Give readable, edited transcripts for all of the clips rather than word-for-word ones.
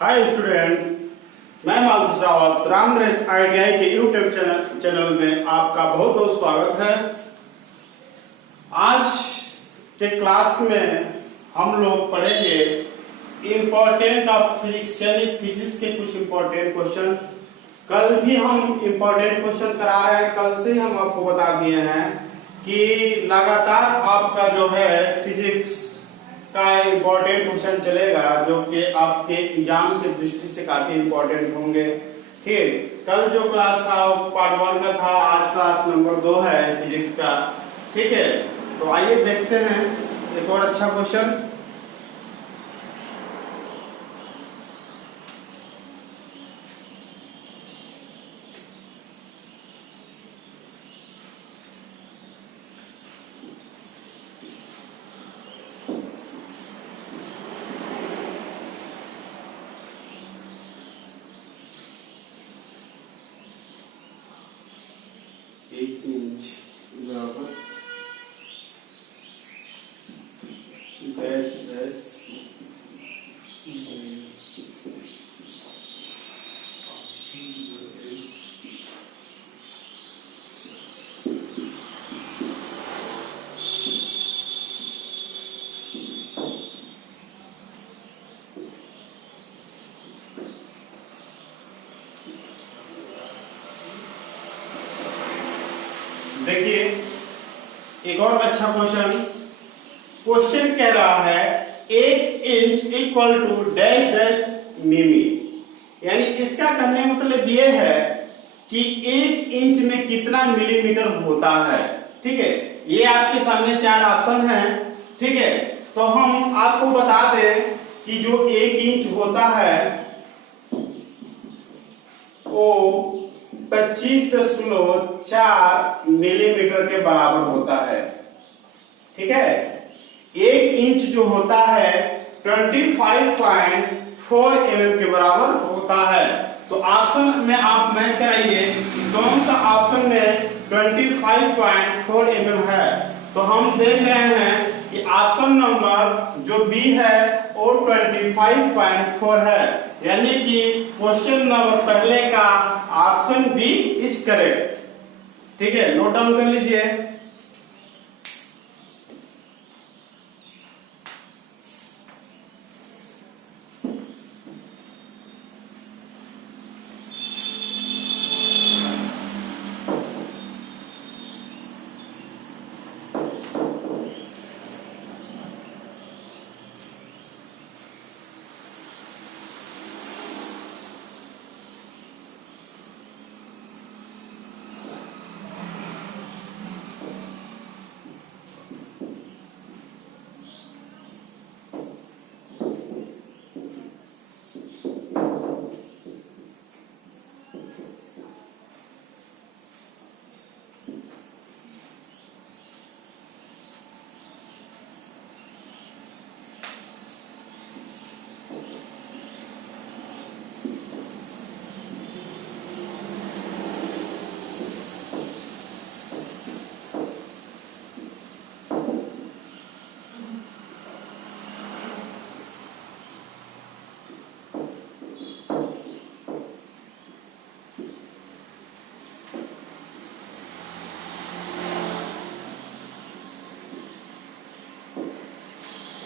Hi student, मैं मालती Rawat Ram Naresh ITI के YouTube channel में आपका बहुत बहुत स्वागत है। आज के क्लास में हम लोग पढ़ेंगे इम्पोर्टेंट ऑफ फिजिक्स यानी फिजिक्स के कुछ इम्पोर्टेंट क्वेश्चन। कल भी हम इम्पोर्टेंट क्वेश्चन करा रहे हैं, कल से हम आपको बता दिए हैं कि लगातार आपका जो है फिजिक्स का इम्पोर्टेंट क्वेश्चन चलेगा जो कि आपके एग्जाम की दृष्टि से काफी इम्पोर्टेंट होंगे। ठीक, कल जो क्लास था पार्ट 1 का था, आज क्लास नंबर 2 है फिजिक्स का। ठीक है, तो आइए देखते हैं एक और अच्छा क्वेश्चन। देखिए एक और अच्छा क्वेश्चन। क्वेश्चन कह रहा है 1 inch equal to dash dash मिमी, यानी इसका कहने का मतलब ये है कि 1 इंच में कितना मिलीमीटर होता है। ठीक है, ये आपके सामने 4 ऑप्शन हैं। ठीक है, तो हम आपको बता दें कि जो 1 इंच होता है वो 25.4 मिलीमीटर के बराबर होता है। ठीक है, 1 इंच जो होता है 25.4 mm के बराबर होता है। तो ऑप्शन में आप मैच कराइए कौन सा ऑप्शन में 25.4 mm है। तो हम देख रहे हैं कि ऑप्शन नंबर जो बी है वो 25.4 है, यानी कि क्वेश्चन नंबर पहले का ऑप्शन बी इज करेक्ट। ठीक है, नोट डाउन कर लीजिए।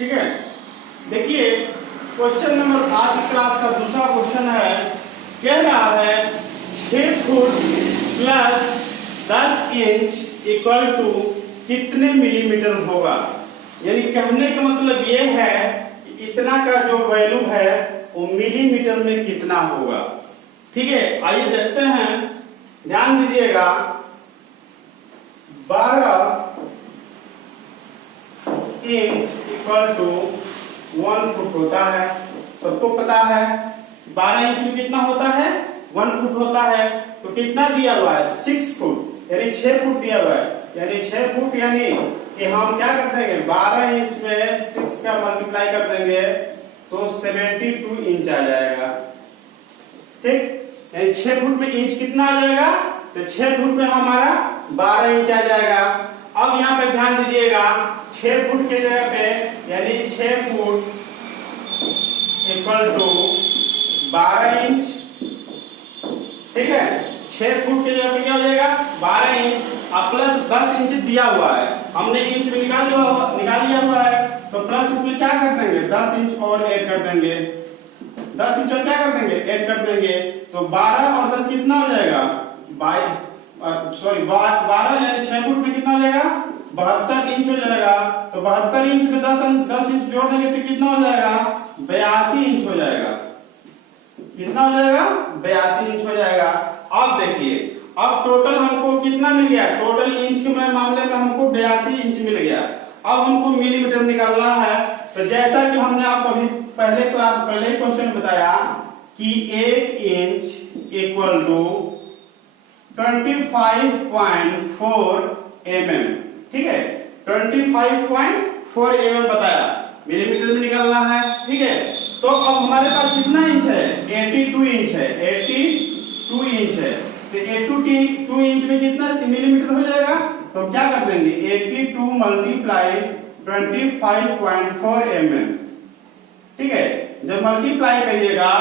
ठीक है, देखिए क्वेश्चन नंबर आज की क्लास का दूसरा क्वेश्चन है। कह रहा है 6 foot plus 10 inch equal to कितने मिलीमीटर होगा। यानी कहने का मतलब ये है कि इतना का जो वैल्यू है वो मिलीमीटर में कितना होगा। ठीक है, आइए देखते हैं, ध्यान दीजिएगा। 12 इंच इक्वल टू 1 फुट होता है, सबको पता है। 12 इंच में कितना होता है 1 फुट होता है। तो कितना दिया हुआ है 6 फुट, यानी 6 फुट दिया हुआ है, यानी 6 फुट, यानी कि हम क्या कर देंगे 12 इंच में 6 का मल्टीप्लाई कर देंगे तो 72 इंच आ जाएगा। ठीक, यानी 6 फुट में इंच कितना आ जाएगा, तो 6 फुट में हमारा 12 इंच आ जाएगा। अब यहाँ पे ध्यान दीजिएगा 6 फुट के जगह पे यानी 6 फुट इक्वल टू 12 इंच, ठीक है। 6 फुट के जगह पे क्या हो जाएगा 12 इंच, अब प्लस 10 इंच दिया हुआ है, हमने इंच में निकाल लिया हुआ है, तो प्लस इसमें क्या कर देंगे 10 इंच और ऐड कर देंगे, 10 इंच और क्या कर देंगे ऐड कर देंगे, तो 12 और 10 कितना हो जाएगा 12 यानी 6 फुट में कितना हो जाएगा 72 इंच हो जाएगा, तो 72 इंच में 10 इंच जोड़ देंगे तो कितना हो जाएगा 82 इंच हो जाएगा, कितना हो जाएगा 82 इंच हो जाएगा। अब देखिए अब टोटल हमको कितना मिल गया, टोटल इंच के मामले में हमको 82 इंच मिल गया। अब हमको मिलीमीटर निकालना है, तो जैसा कि हमने आपको अभी पहले ही क्वेश्चन बताया कि 1 इंच इक्वल टू 25.4 mm, ठीक है 25.4 mm बताया, मिलीमीटर में निकालना है, ठीक है। तो अब हमारे पास कितना इंच है 82 इंच है, 82 इंच है, तो 82 इंच में कितना मिलीमीटर हो जाएगा, तो क्या कर देंगे 82 मल्टीप्लाई 25.4 mm, ठीक है। जब मल्टीप्लाई करिएगा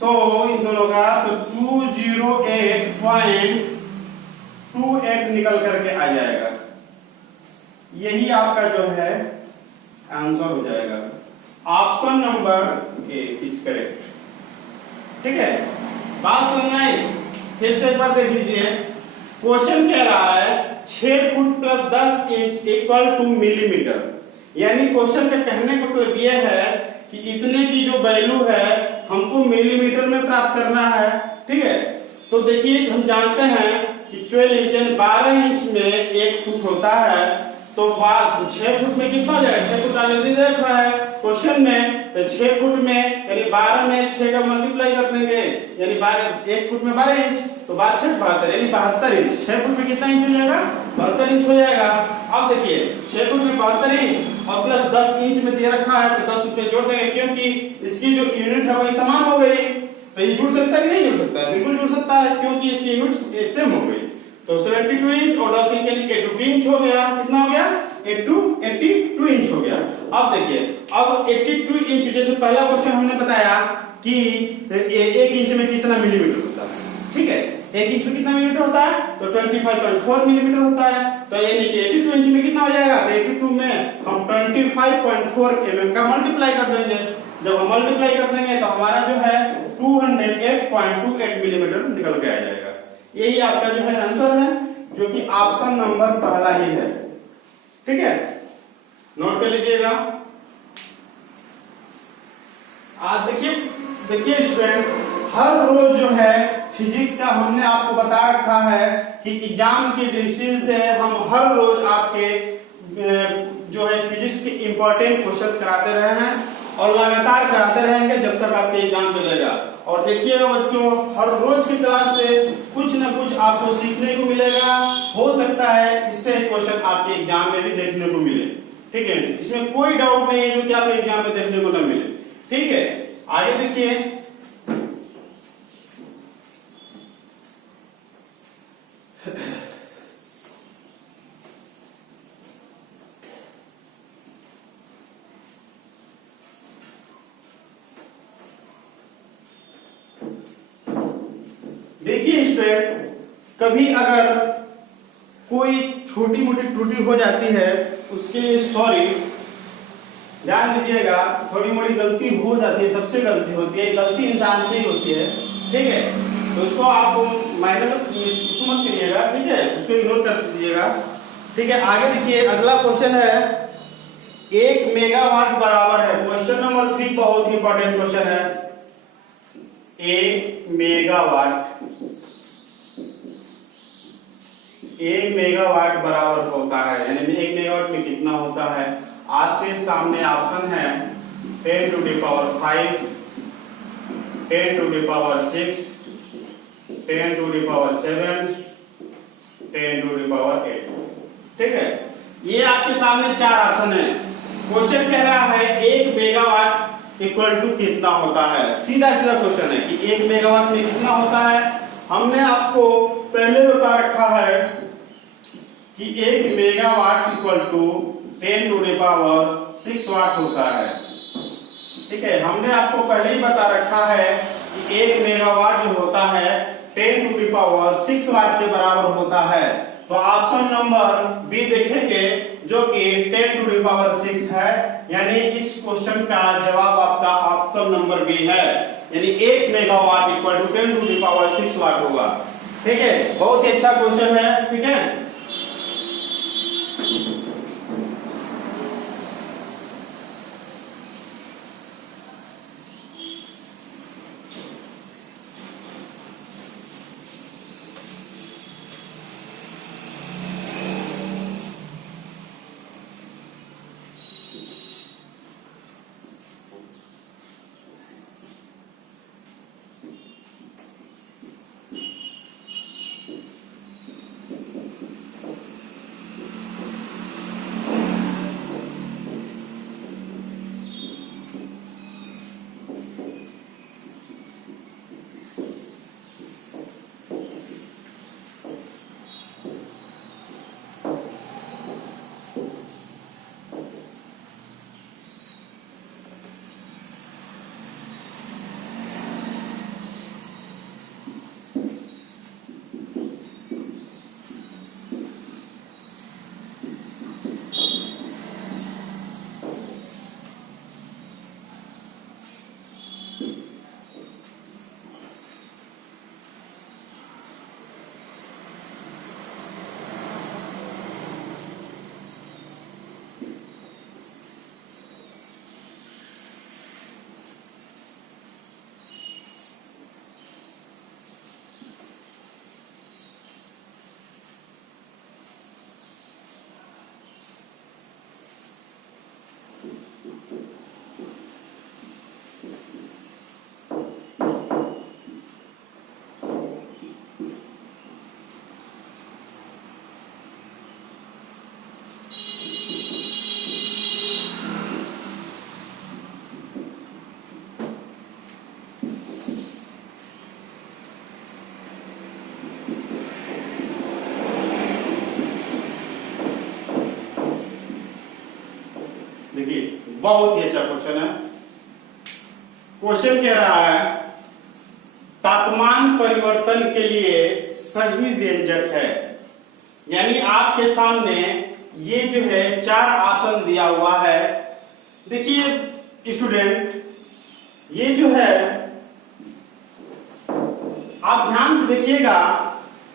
तो इन दोनों का तो 208.28 निकल करके आ जाएगा, यही आपका जो है आंसर हो जाएगा, option number A is correct, ठीक है। बात समझ आई, फिर से एक बार देख लीजिए, क्वेश्चन कह रहा है 6 foot plus 10 inch equal two millimetre, यानी क्वेश्चन का कहने का मतलब यह है कि इतने की जो वैल्यू है हमको मिलीमीटर में प्राप्त करना है, ठीक है। तो देखिए हम जानते हैं कि 12 इंच यानी 12 इंच में 1 फुट होता है, तो 6 फुट में कितना हो जाएगा, 6 फुट ऑलरेडी दे रखा है क्वेश्चन में, तो 6 फुट में यानी 12 में 6 का मल्टीप्लाई कर देंगे, यानी 1 फुट में 12 इंच, तो 12 6 72 यानी 72 इंच, 6 फुट में कितना इंच हो जाएगा 72 इंच हो जाएगा। अब देखिए 6 फुट में 72 इंच और प्लस 10 इंच में दे रखा है, तो 10 रुपए जोड़ देंगे, क्योंकि इसकी जो यूनिट है वही समान हो गई, तो ये जुड़ सकता है कि नहीं जुड़ सकता है, बिल्कुल जुड़ सकता है, क्योंकि इसकी यूनिट सेम हो गई। तो 72 इंच और 10 इंच यानी 82 इंच हो गया, कितना हो गया 82 इंच हो गया। अब देखिए अब 82 इंच, जैसे पहला क्वेश्चन हमने बताया कि 1 इंच में कितना मिलीमीटर होता है, ठीक है 1 इंच में कितना मिलीमीटर होता है, तो 25.4 मिलीमीटर होता है, तो यानी कि 82 इंच में कितना हो जाएगा, तो 82 में हम 25.4 mm का मल्टीप्लाई कर देंगे, जब हम मल्टीप्लाई कर देंगे तो हमारा जो है 208.28 मिलीमीटर निकल के आ जाएगा, यही आपका जो है आंसर है, जो कि ऑप्शन नंबर पहला ही है, ठीक है, नोट कर लीजिएगा। आज देखिए स्टूडेंट, हर रोज जो है फिजिक्स का हमने आपको बता रखा है कि एग्जाम की दृष्टि से हम हर रोज आपके जो है फिजिक्स के इंपॉर्टेंट क्वेश्चन कराते रहे हैं और लगातार कराते रहेंगे जब तक आपके एग्जाम चलेगा। और देखिएगा बच्चों, हर रोज की क्लास से कुछ न कुछ आपको सीखने को मिलेगा, हो सकता है इससे क्वेश्चन आपके एग्जाम में भी देखने को मिले, ठीक है, इसमें कोई डाउट नहीं है जो कि आपके एग्जाम में देखने को न मिले, ठीक है। आगे देखिए, देखिए स्टूडेंट, कभी अगर कोई छोटी मोटी त्रुटि हो जाती है उसके लिए सॉरी, ध्यान दीजिएगा, थोड़ी मोटी गलती हो जाती है, सबसे गलती होती है, गलती इंसान से ही होती है, ठीक है, तो उसको आप माइनर मत करिएगा, ठीक है, उसको इग्नोर कर दीजिएगा, ठीक है। आगे देखिए, अगला क्वेश्चन है 1 मेगावाट बराबर है, क्वेश्चन नंबर 3 बहुत ही इंपॉर्टेंट क्वेश्चन है। 1 मेगावाट बराबर होता है, यानी 1 मेगावाट में कितना होता है, आपके सामने ऑप्शन है 10 to the power 5, 10 to the power 6, 10 to the power 7, 10 to the power 8, ठीक है। ये आपके सामने 4 ऑप्शन है। क्वेश्चन कह रहा है 1 मेगावाट इक्वल टू कितना होता है, सीधा सीधा क्वेश्चन है कि 1 मेगावाट में कितना होता है। हमने आपको पहले बता रखा है कि 1 megawatt equal to 10 to the power 6 watt होता है, ठीक है। हमने आपको पहले ही बता रखा है कि 1 मेगावाट जो होता है 10⁶ वाट के बराबर होता है। तो ऑप्शन नंबर बी देखेंगे जो कि 10⁶ है, यानी इस क्वेश्चन का जवाब आपका ऑप्शन नंबर बी है, यानी 1 मेगावाट इक्वल टू 10⁶ वाट होगा। ठीक है, बहुत ही अच्छा क्वेश्चन है। ठीक है, बहुत ही अच्छा क्वेश्चन है। क्वेश्चन कह रहा है तापमान परिवर्तन के लिए सही व्यंजक है, यानी आपके सामने ये जो है 4 ऑप्शन दिया हुआ है। देखिए स्टूडेंट, ये जो है आप ध्यान से देखिएगा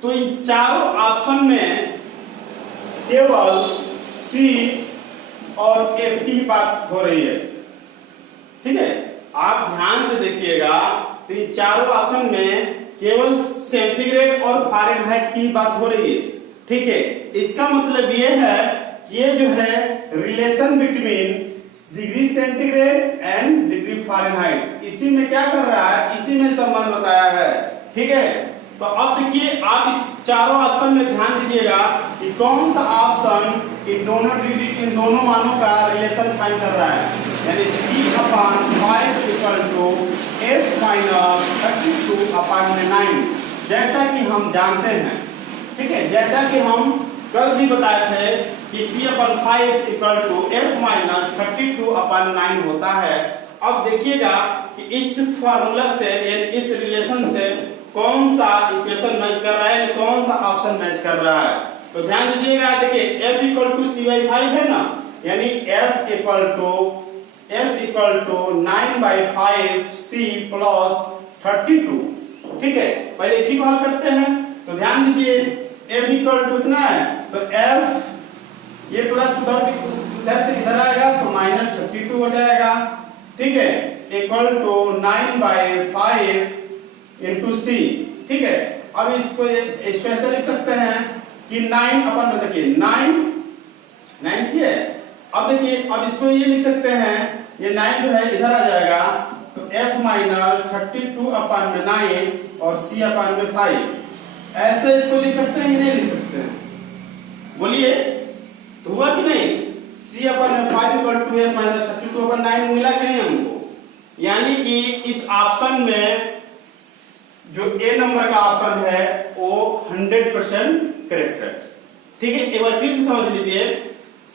तो इन चारों ऑप्शन में केवल सी और एफ की बात हो रही है। ठीक है, आप ध्यान से देखिएगा तो इन चारों ऑप्शन में केवल सेंटीग्रेड और फारेनहाइट की बात हो रही है। ठीक है, इसका मतलब ये है कि ये जो है relation between degree centigrade and degree Fahrenheit, इसी में क्या कर रहा है, इसी में संबंध बताया है। ठीक है, तो अब देखिए आप इस चारों ऑप्शन में ध्यान दीजिएगा कि कौन सा ऑप्शन इन दोनों डिग्री, इन दोनों मानों का रिलेशन फाइंड कर रहा है, यानी C/5 इक्वल टू F-32/9, जैसा कि हम जानते हैं। ठीक है, जैसा कि हम कल भी बताए थे कि C/5 इक्वल टू F-32/9 होता है। अब देखिएगा कि इस फार्मूला से, इस रिलेशन से कौन सा इक्वेशन मैच कर रहा है, कौन सा ऑप्शन मैच कर रहा है। तो ध्यान दीजिएगा, देखिए F इक्वल टू C/5 है ना, यानी F equal to 9/5C plus 32। ठीक है, पहले इसी को हल करते हैं। तो ध्यान दीजिए F इक्वल टू कितना है, तो F ये प्लस इधर से इधर आएगा तो -32 हो जाएगा। ठीक है, इक्वल टू 9/5 इंटू सी। ठीक है, अब इसको ऐसे लिख सकते हैं कि 9 अपन देखिए 9 सी है। अब देखिए, अब इसको ये लिख सकते हैं, ये 9 जो है इधर आ जाएगा तो F-32/9 और C/5। ऐसे इसको लिख सकते हैं कि नहीं लिख सकते हैं, बोलिए, तो हुआ कि नहीं? C/5 इक्वल टू F-32/9 मिला कि नहीं हमको? यानी कि इस ऑप्शन में जो ए नंबर का ऑप्शन है वो 100% करेक्ट है। ठीक है, एक बार फिर से समझ लीजिए,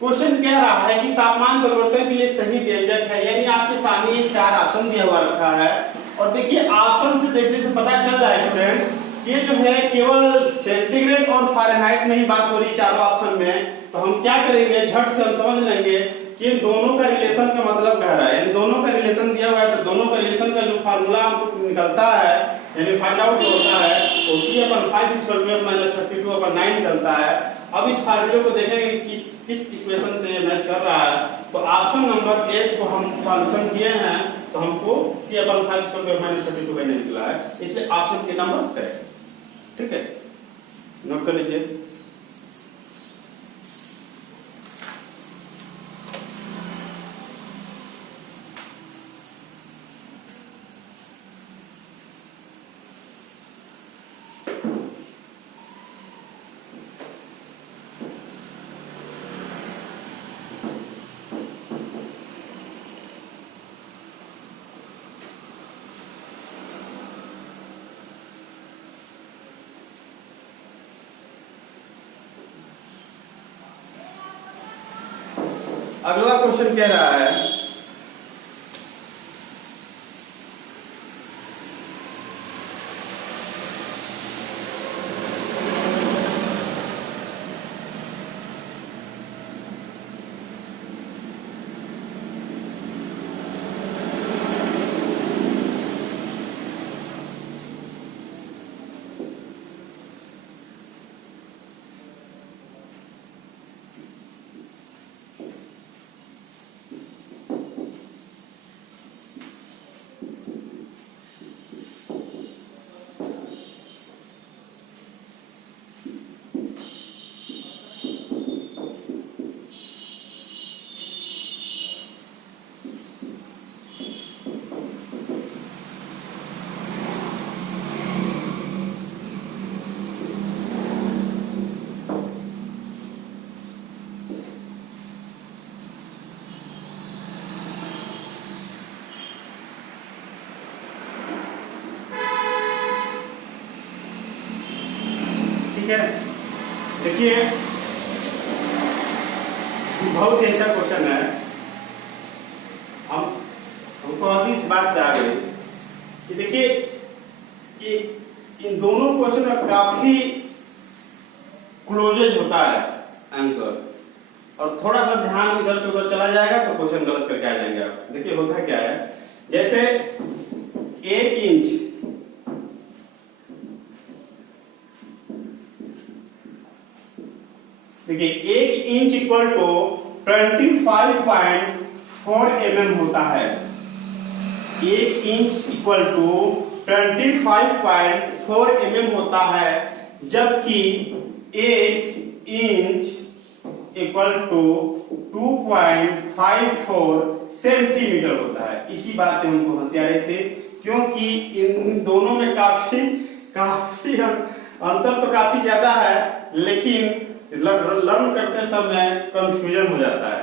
क्वेश्चन कह रहा है कि तापमान परिवर्तन के लिए सही व्यंजक है, यानी आपके सामने ये 4 ऑप्शन दिया हुआ रखा है और देखिए ऑप्शन से से देखने से पता चल रहा है स्टूडेंट, ये जो है केवल सेंटीग्रेड और फ़ारेनहाइट में ही बात हो रही चारों ऑप्शन में। तो हम क्या करेंगे, झट से हम समझ लेंगे कि इन दोनों का रिलेशन का मतलब क्या है। इन दोनों का रिलेशन दिया हुआ है, तो दोनों का रिलेशन का जो फार्मूला हमको निकलता है, यानी फाइंड आउट होता है, तो C/5 = 9 निकलता है। अब इस फार्मूले को देखेंगे किस इक्वेशन से मैच कर रहा है। तो ऑप्शन नंबर ए को हम सॉल्यूशन किए हैं, तो हमको C/5 = निकला है, इसलिए ऑप्शन के नंबर करेक्ट। ठीक है, नोट कर लीजिए। अगला क्वेश्चन कह रहा है, ठीक है, देखिए बहुत ही अच्छा क्वेश्चन है। हमको हंसी इस बात पे आ गई कि देखिए कि इन दोनों क्वेश्चन में काफी क्लोजेज होता है आंसर, और थोड़ा सा ध्यान इधर से उधर चला जाएगा तो क्वेश्चन गलत करके आ जाएंगे आप। देखिए होता क्या है, जैसे 1 इंच, देखिए 1 इंच इक्वल टू 25.4 mm होता है। 1 इंच इक्वल टू 25.4 mm होता है, जबकि 1 इंच इक्वल टू 2.54 सेंटीमीटर होता है। इसी बात पे हमको हंसी आ रही थी, क्योंकि इन दोनों में काफी अंतर तो काफी ज्यादा है, लेकिन लर्न करते समय कंफ्यूजन हो जाता है।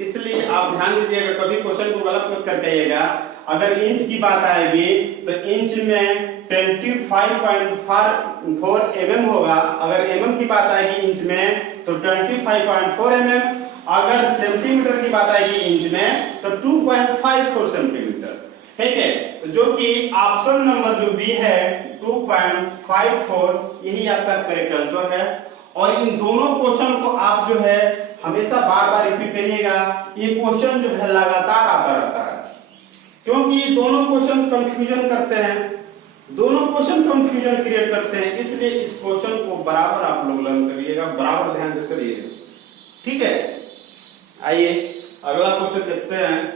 इसलिए आप ध्यान दीजिएगा, कभी क्वेश्चन को गलत मत करके आइएगा। अगर इंच की बात आएगी तो इंच में 25.4 mm होगा, अगर mm की बात आएगी इंच में तो 25.4 mm, अगर सेंटीमीटर की बात आएगी इंच में तो 2.54 सेंटीमीटर। ठीक है, तो जो कि ऑप्शन नंबर जो बी है 2.54, यही आपका करेक्ट आंसर है। और इन दोनों क्वेश्चन को आप जो है हमेशा बार बार रिपीट करिएगा। ये क्वेश्चन जो है लगातार आता रहता है, क्योंकि दोनों क्वेश्चन कंफ्यूजन करते हैं, दोनों क्वेश्चन कंफ्यूजन क्रिएट करते हैं। इसलिए इस क्वेश्चन को बराबर आप लोग लर्न करिएगा, बराबर ध्यान देते रहिएगा। ठीक है, आइए अगला क्वेश्चन देखते हैं।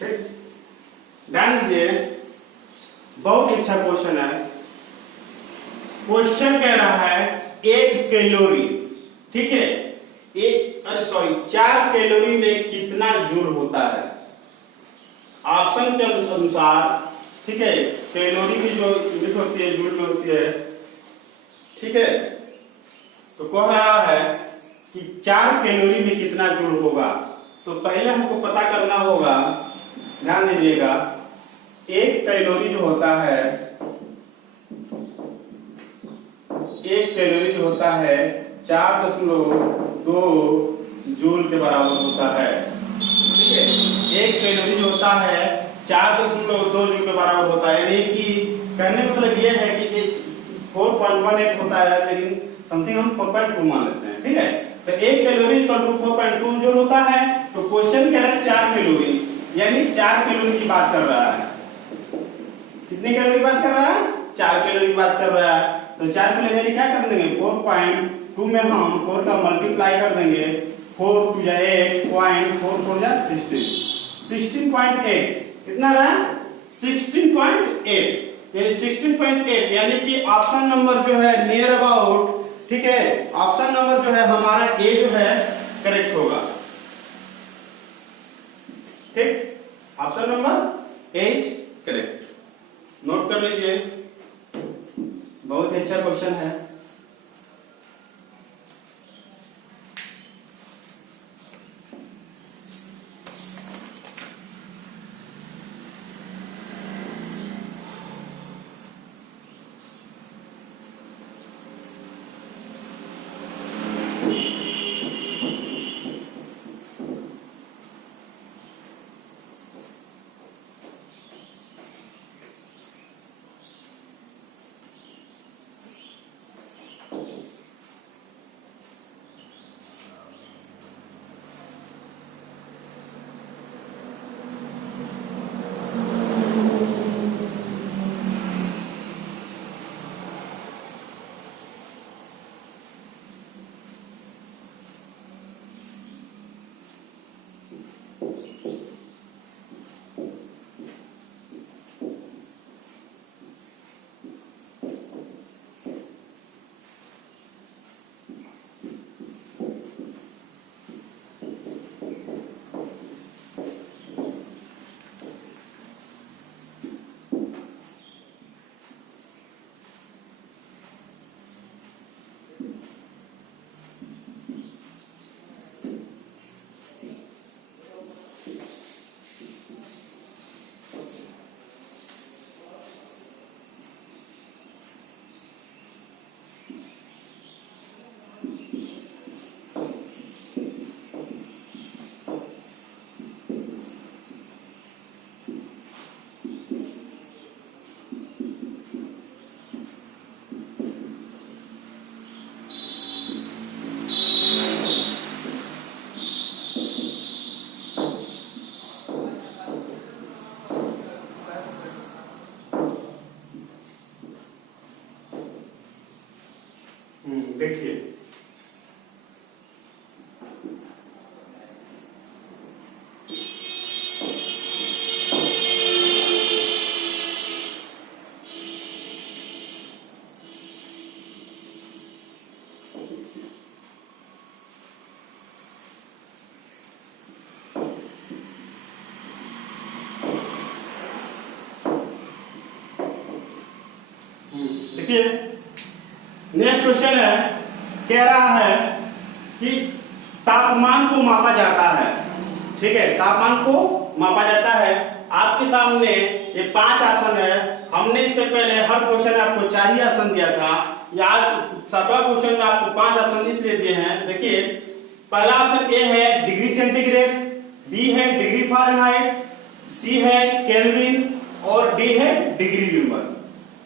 ठीक, ध्यान दीजिए, बहुत अच्छा क्वेश्चन है। क्वेश्चन कह रहा है 1 कैलोरी, ठीक है, 4 कैलोरी में कितना जूल होता है। ऑप्शन के अनुसार, ठीक है, कैलोरी की जो यूनिट होती है जूल में होती है, ठीक है। तो कह रहा है कि 4 कैलोरी में कितना जूल होगा। तो पहले हमको पता करना होगा, ध्यान दीजिएगा, 1 कैलोरी जो होता है, 1 कैलोरी जो होता है 4.2 जूल के बराबर होता है, ठीक है। 1 कैलोरी जो होता है 4.2 जूल के बराबर होता है, यानी कि कहने का मतलब ये है कि 4.18 होता है, लेकिन समथिंग हम 4.2 मान लेते हैं, ठीक है। तो 1 कैलोरी 4.2 जूल होता है। तो क्वेश्चन कह रहा है 4 कैलोरी, यानी 4 कैलोरी की बात कर रहा है। कितनी कैलोरी की बात कर रहा है? 4 कैलोरी की बात कर रहा है। तो 4 कैलोरी यानी क्या कर देंगे, 4.2 में हम 4 का मल्टीप्लाई कर देंगे, 4 टू जा 8, 4 जा 16, 16.8 कितना रहा? 16.8, यानी 16.8, यानी कि ऑप्शन नंबर जो है नियर अबाउट, ठीक है, ऑप्शन नंबर जो है हमारा ए जो है करेक्ट होगा, ठीक, option number A is correct. Note कर लीजिए, बहुत ही अच्छा क्वेश्चन है। देखिए, देखिए नेक्स्ट क्वेश्चन है, कह रहा है कि तापमान को मापा जाता है, ठीक है, तापमान को मापा जाता है। आपके सामने ये 5 ऑप्शन है। हमने इससे पहले हर क्वेश्चन आपको 4 ही ऑप्शन दिया था, या 7वां क्वेश्चन में आपको 5 ऑप्शन इसलिए दिए हैं। देखिए, पहला ऑप्शन ए है डिग्री सेंटीग्रेड, बी है डिग्री फारेनहाइट, सी है केल्विन और डी है डिग्री ल्यूमर,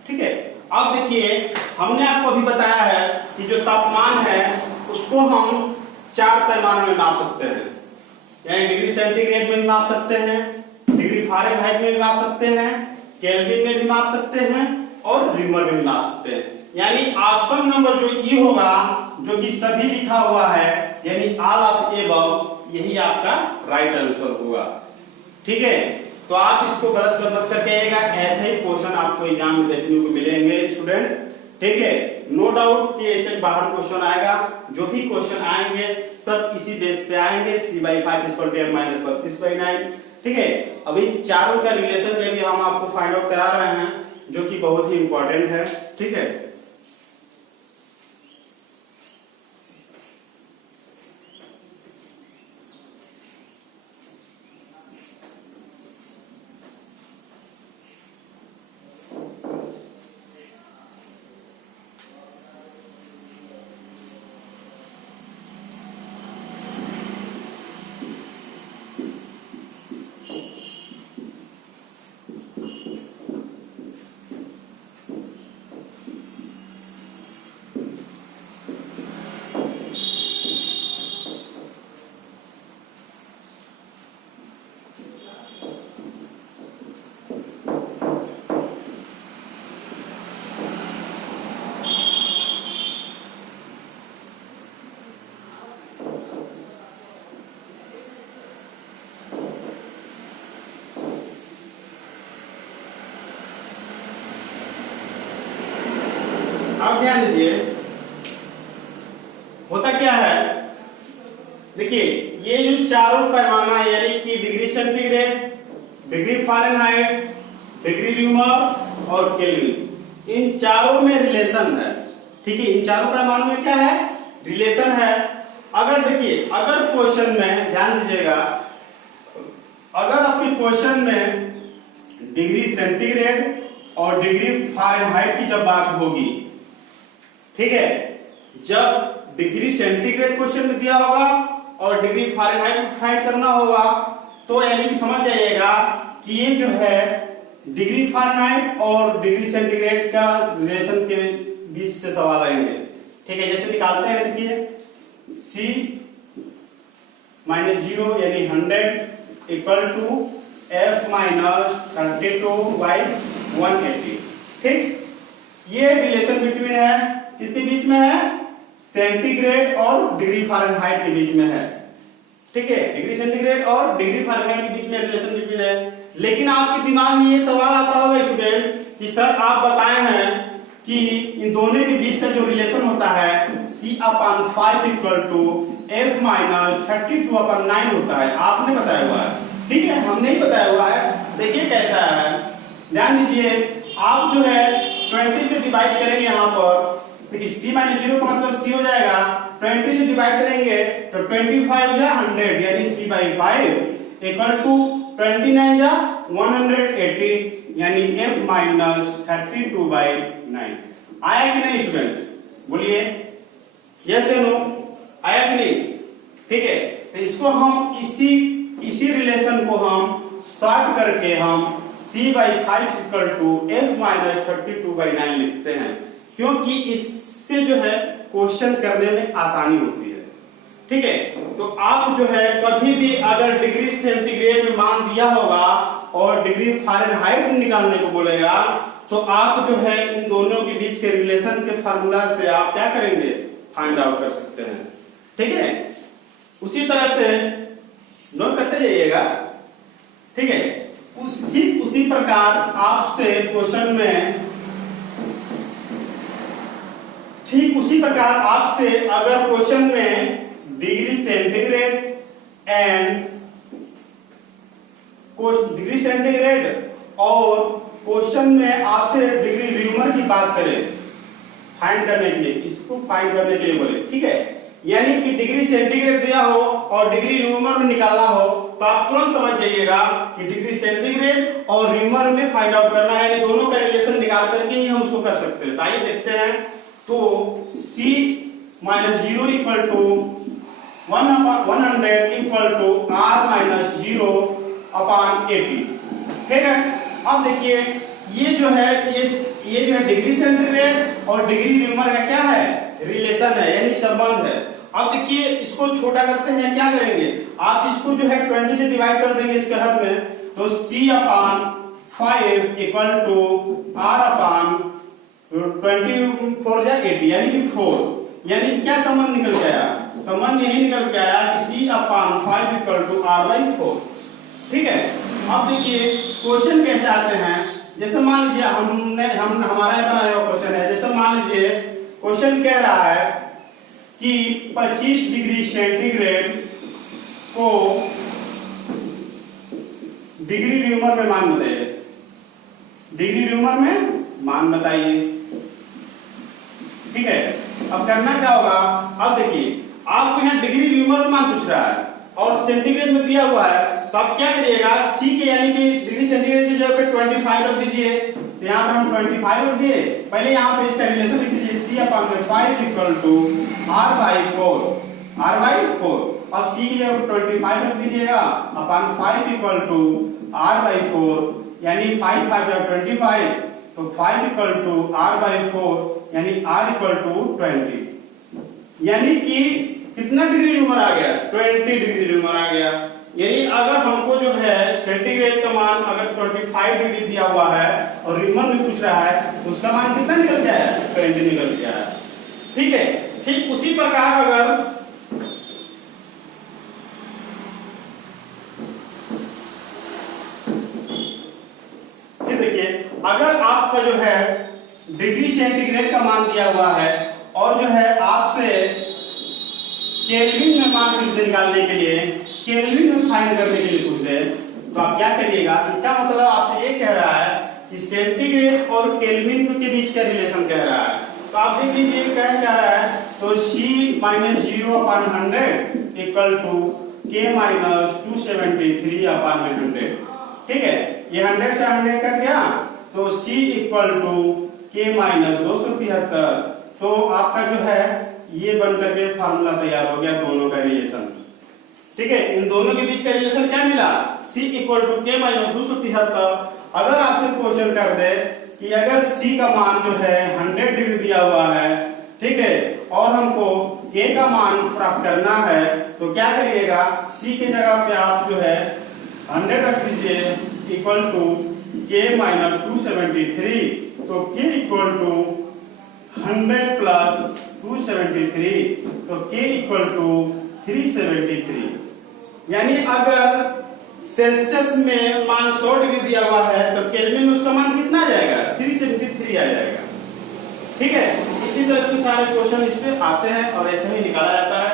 ठीक है। अब देखिए, हमने आपको अभी बताया है कि जो तापमान है उसको हम 4 पैमाने में माप सकते हैं, यानी डिग्री सेंटीग्रेड में भी माप सकते हैं, डिग्री फारेनहाइट में भी माप सकते हैं, केल्विन में भी माप सकते हैं और ल्यूमर में भी माप सकते हैं। यानी ऑप्शन नंबर जो ई होगा, जो कि सभी लिखा हुआ है, यानी ऑल ऑफ एबव, यही आपका राइट आंसर होगा, ठीक है। तो आप इसको गलत मत करके आइएगा। ऐसे ही क्वेश्चन आपको एग्जाम में देखने को मिलेंगे स्टूडेंट, ठीक है। नो डाउट कि ऐसे बाहर क्वेश्चन आएगा, जो भी क्वेश्चन आएंगे सब इसी बेस पे आएंगे, c/5 = m - 32/9, ठीक है। अभी चारों का रिलेशन में भी हम आपको फाइंड आउट करा रहे हैं, जो कि बहुत ही इंपॉर्टेंट है, ठीक है। अब ध्यान दीजिए, होता क्या है, देखिए ये जो चारों पैमाना यानी कि degree centigrade, degree Fahrenheit, degree rumour और केल्विन, इन चारों में रिलेशन है, ठीक है। इन चारों पैमानों में क्या है, रिलेशन है। अगर देखिए, अगर क्वेश्चन में ध्यान दीजिएगा, अगर आपके क्वेश्चन में डिग्री सेंटीग्रेड और डिग्री फ़ारेनहाइट की जब बात होगी, ठीक है, जब डिग्री सेंटीग्रेड क्वेश्चन में दिया होगा और डिग्री फ़ारेनहाइट फाइंड करना होगा, तो यानी कि समझ जाइएगा कि ये जो है डिग्री फ़ारेनहाइट और डिग्री सेंटीग्रेड का रिलेशन के बीच से सवाल आएंगे, ठीक है। जैसे निकालते हैं, देखिए c - 0 यानी 100 = f - 32/180, ठीक। ये रिलेशन बिटवीन है, किसके बीच में है, सेंटीग्रेड और डिग्री फ़ारेनहाइट के बीच में है, ठीक है। डिग्री सेंटीग्रेड और डिग्री फ़ारेनहाइट के बीच में रिलेशन बिटवीन है। लेकिन आपके दिमाग में ये सवाल आता होगा स्टूडेंट कि सर आप बताए हैं कि इन दोनों के बीच का जो रिलेशन होता है c/5 = f - 32/9 होता है, आपने बताया हुआ है, ठीक है, हमने ही बताया हुआ है। देखिए कैसा है, ध्यान दीजिए, आप जो है 20 से डिवाइड करेंगे यहाँ पर, देखिए c - 0 का मतलब c हो जाएगा, 20 से डिवाइड करेंगे तो 25 या 100 यानी c/5 = 29 या 180 यानी f - 32/9। आया कि नहीं स्टूडेंट, बोलिए यस या नो, आया कि नहीं, ठीक है। तो इसको हम इसी रिलेशन को हम शॉर्ट करके हम c/5 = f - 32/9 लिखते हैं, क्योंकि इससे जो है क्वेश्चन करने में आसानी होती है, ठीक है। तो आप जो है कभी भी अगर डिग्री सेंटीग्रेड में मान दिया होगा और डिग्री फ़ारेनहाइट में निकालने को बोलेगा, तो आप जो है इन दोनों के बीच के रिलेशन के फार्मूला से आप क्या करेंगे, फाइंड आउट कर सकते हैं, ठीक है। उसी तरह से नोट करते जाइएगा, ठीक है। उसी प्रकार आपसे क्वेश्चन में, ठीक उसी प्रकार आपसे अगर क्वेश्चन में डिग्री सेंटीग्रेड और क्वेश्चन में आपसे डिग्री र्यूमर की बात करें फाइंड करने के लिए, इसको फाइंड करने के लिए बोले, ठीक है। यानी कि डिग्री सेंटीग्रेड दिया हो और डिग्री र्यूमर में निकालना हो, तो आप तुरंत समझ जाइएगा कि डिग्री सेंटीग्रेड और र्यूमर में फाइंड आउट करना है, यानी दोनों का रिलेशन निकाल करके ही हम उसको कर सकते हैं। तो आइए देखते हैं, तो c - 0 = 100 = r-0/80, ठीक है। अब देखिए ये जो है डिग्री सेंटीग्रेड और डिग्री र्यूमर का क्या है, रिलेशन है, यानी संबंध है। अब देखिए इसको छोटा करते हैं, क्या करेंगे, आप इसको जो है 20 से डिवाइड कर देंगे इसके हर में, तो c/5 = r/24 यानी कि 4, यानी क्या संबंध निकल के आया, संबंध यही निकल के आया कि c/5 = r/4, ठीक है। अब देखिए क्वेश्चन कैसे आते हैं। जैसे मान लीजिए हमारा ये बनाया हुआ क्वेश्चन है। जैसे मान लीजिए क्वेश्चन कह रहा है कि 25 डिग्री सेंटीग्रेड को डिग्री न्यूमर में मान बताइए। डिग्री न्यूमर में मान बताइए। ठीक है, अब करना क्या होगा। अब देखिए आपको यहाँ डिग्री न्यूमर में मान पूछ रहा है और सेंटीग्रेड में दिया हुआ है, तो आप क्या करिएगा, सी के यानी कि डिग्री सेंटीग्रेड की जगह पे 25 रख दीजिए। तो यहाँ पर हम 25 रख दिए। पहले यहाँ पे इसका रिलेशन लिख दीजिए, सी अपॉन 5 इक्वल टू r/4। अब सी की जगह 25 रख दीजिएगा, अपॉन 5 इक्वल टू r/4, यानी 5 5 25, तो 5 इक्वल टू r/4, यानी r इक्वल टू 20। यानी कि कितना डिग्री न्यूमर आ गया, 20 डिग्री न्यूमर आ गया। यानी अगर हमको जो है सेंटीग्रेड का मान अगर 25 डिग्री दिया हुआ है और न्यूमर में पूछ रहा है, तो उसका मान कितना निकल गया है, 20 निकल गया है। ठीक है, ठीक उसी प्रकार अगर देखिए अगर आपका जो है डिग्री सेंटीग्रेड का मान दिया हुआ है और जो है आपसे केल्विन में मान कुछ निकालने के लिए, केल्विन में फाइंड करने के लिए पूछ दे, तो आप क्या करिएगा। इसका मतलब आपसे ये कह रहा है कि सेंटीग्रेड और केल्विन के बीच का रिलेशन कह रहा है। तो आप देख लीजिए क्या कह रहा है, तो C - 0/100 इक्वल टू K - 273/100। ठीक है, ये 100 से 100 कट गया, तो C इक्वल टू K - 273। तो आपका जो है ये बनकर के फार्मूला तैयार हो गया दोनों का रिलेशन। ठीक है, इन दोनों के बीच का रिलेशन क्या मिला, C इक्वल टू K - 273। अगर आपसे क्वेश्चन कर दे कि अगर C का मान जो है 100 डिग्री दिया हुआ है, ठीक है, और हमको K का मान प्राप्त करना है, तो क्या करिएगा, C की जगह पे आप जो है 100 रख दीजिए इक्वल टू K - 273। तो K इक्वल टू 100 प्लस 273, तो K इक्वल टू 373। यानी अगर सेल्सियस में मान 100 डिग्री दिया हुआ है, तो केल्विन में उसका मान कितना आ जाएगा, 373 आ जाएगा। ठीक है, इसी तरह से सारे क्वेश्चन इस पे आते हैं और ऐसे ही निकाला जाता है।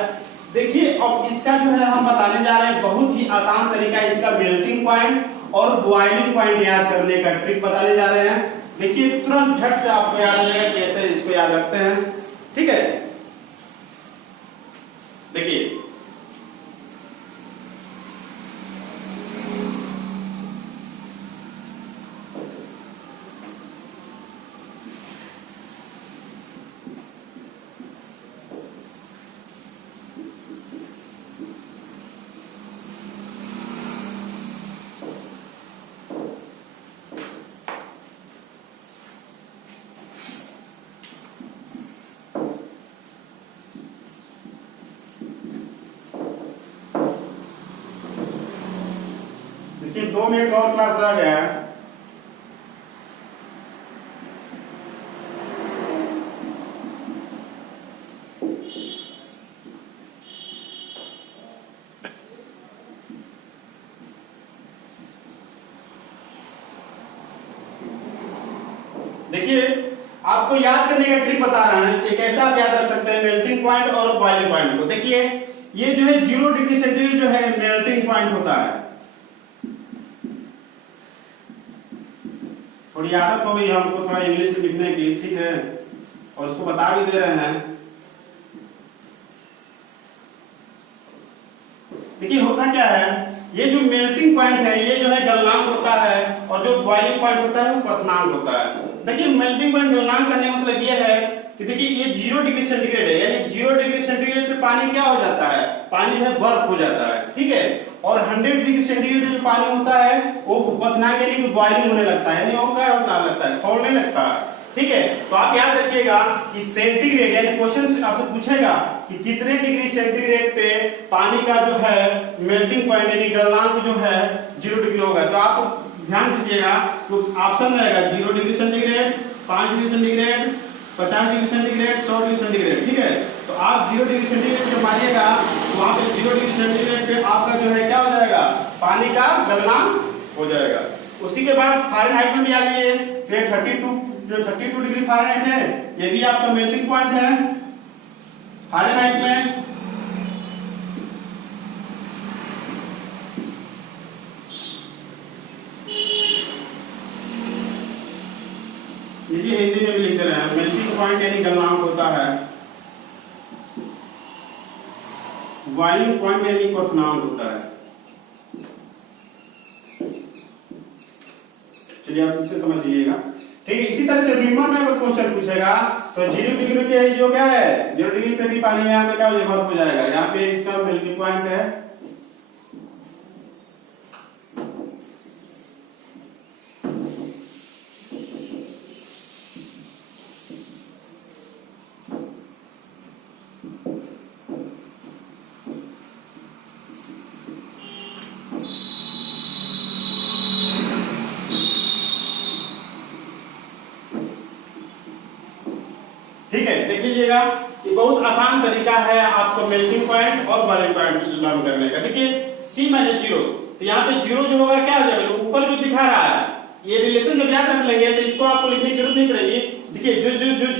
देखिए अब इसका जो है हम बताने जा रहे हैं बहुत ही आसान तरीका, इसका मेल्टिंग पॉइंट और बॉइलिंग पॉइंट याद करने का ट्रिक बताने जा रहे हैं। देखिए तुरंत झट से आपको याद आ जाएगा कैसे इसको याद रखते हैं। ठीक है, देखिए देखिए 2 मिनट और क्लास रह गया है। देखिए आपको याद करने का ट्रिक बता रहे हैं कि कैसे आप याद रख सकते हैं मेल्टिंग पॉइंट और बॉइलिंग पॉइंट को। देखिए ये जो है 0 डिग्री सेंटीग्रेड जो है मेल्टिंग पॉइंट होता है। थोड़ी आदत हो गई हमको थोड़ा इंग्लिश में लिखने की, ठीक है, और उसको बता भी दे रहे हैं। देखिए होता क्या है, ये जो मेल्टिंग पॉइंट है ये जो है गलनांक होता है और जो बॉइलिंग पॉइंट होता है वो क्वथनांक होता है। देखिए मेल्टिंग पॉइंट गलनांक करने का मतलब ये है कि देखिए ये 0 डिग्री सेंटीग्रेड है, यानी 0 डिग्री सेंटीग्रेड पे पानी क्या हो जाता है, पानी जो है बर्फ हो जाता है। ठीक है, और 100 डिग्री सेंटीग्रेड जो पानी होता है वो क्वथनांक के लिए बॉइलिंग होने लगता है, यानी वो क्या होने लगता है, खौलने लगता है। ठीक है, तो आप याद रखिएगा कि सेंटीग्रेड यानी क्वेश्चन आपसे पूछेगा कि कितने डिग्री सेंटीग्रेड पे पानी का जो है मेल्टिंग पॉइंट यानी गलनांक जो है 0 डिग्री होगा। तो आप ध्यान दीजिएगा, तो ऑप्शन रहेगा 0 degree centigrade, 5 degree centigrade, 50 degree centigrade, 100 degree centigrade. ठीक है, तो आप 0 डिग्री सेंटीग्रेड पे मारिएगा, वहां पे 0 डिग्री सेंटीग्रेड पे आपका जो है क्या हो जाएगा, पानी का गलनांक हो जाएगा। उसी के बाद फ़ारेनहाइट में भी आ जाइए, फिर 32 डिग्री फ़ारेनहाइट है, ये भी आपका मेल्टिंग पॉइंट है फ़ारेनहाइट में। ये हिंदी में भी लिख दे रहे हैं, मेल्टिंग पॉइंट यानी गलनांक होता है, बॉइलिंग पॉइंट यानी क्वथनांक होता है। चलिए आप इसमें समझिएगा, ठीक है। इसी तरह से रीमर में अगर क्वेश्चन पूछेगा तो 0 डिग्री पे जो क्या है, 0 डिग्री पे भी पानी यहाँ पे क्या बर्फ हो जाएगा, यहाँ पे इसका मेल्टिंग पॉइंट है। ठीक है, देख लीजिएगा, ये बहुत आसान तरीका है आपको मेल्टिंग पॉइंट और बॉइलिंग पॉइंट लर्न करने का। देखिए C माइनस 0, तो यहाँ पे 0 जो होगा क्या हो जाएगा, ऊपर जो दिखा रहा है ये रिलेशन जब याद रख लेंगे तो इसको आपको लिखने की जरूरत नहीं पड़ेगी। देखिए जो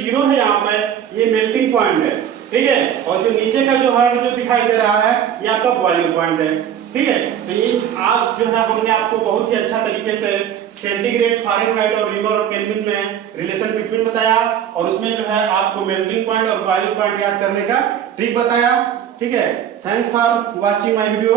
0 है यहाँ पे ये मेल्टिंग पॉइंट है, ठीक है, और जो नीचे का जो हर जो दिखाई दे रहा है ये आपका बॉइलिंग पॉइंट है, ठीक है। तो ये आप जो है हमने आपको बहुत ही अच्छा तरीके से सेंटीग्रेड, फ़ारेनहाइट और रीमर और केल्विन में रिलेशन बिटवीन बताया, और उसमें जो है आपको मेल्टिंग पॉइंट और बॉइलिंग पॉइंट याद करने का ट्रिक बताया, ठीक है। Thanks for watching my video.